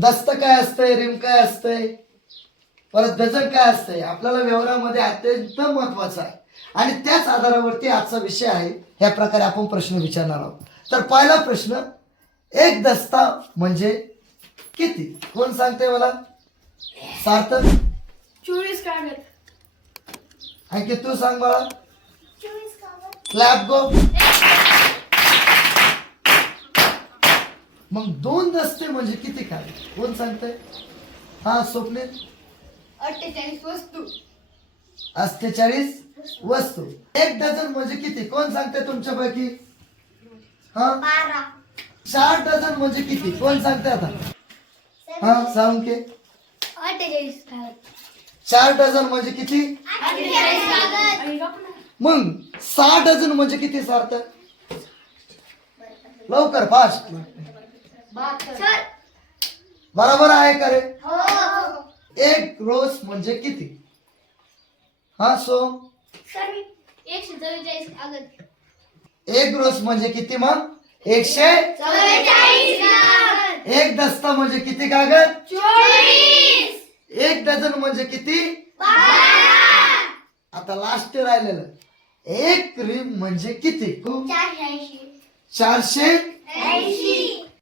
दस्त काय असतंय, रिम काय असतंय, परत डझन काय असतंय, आपल्याला व्यवहारामध्ये अत्यंत महत्वाचं आहे. आणि त्याच आधारावरती आजचा विषय आहे. ह्या प्रकारे आपण प्रश्न विचारणार आहोत. तर पहिला प्रश्न, एक दस्ता म्हणजे किती? कोण सांगते मला? सार्थक. 24 कागद. आणखी तू सांग बाळा. 24 कागद. क्लॅप गो. मग 2 दस्ते म्हणजे किती काय? कोण सांगतंय? हा स्वप्नील. 48 वस्तू. 48 वस्तू. एक डझन म्हणजे किती? कोण सांगते तुमच्यापैकी? हा 12. 4 डझन म्हणजे किती? कोण सांगते आता? हा सांग के. 48 कागद. 4 डझन म्हणजे किती? 48 कागद. मग 6 डझन म्हणजे किती सार्थक? लवकर फास्ट. 72. बरोबर आहे का रे? हो. एक रोज म्हणजे किती? हा सोम. सर 144 कागद. एक रोज म्हणजे किती मग? 144 कागद. एक दस्ता म्हणजे किती कागद? 24. एक डझन म्हणजे किती? 12. आता लास्ट राहिलेलं, एक रिम म्हणजे किती? 480. 480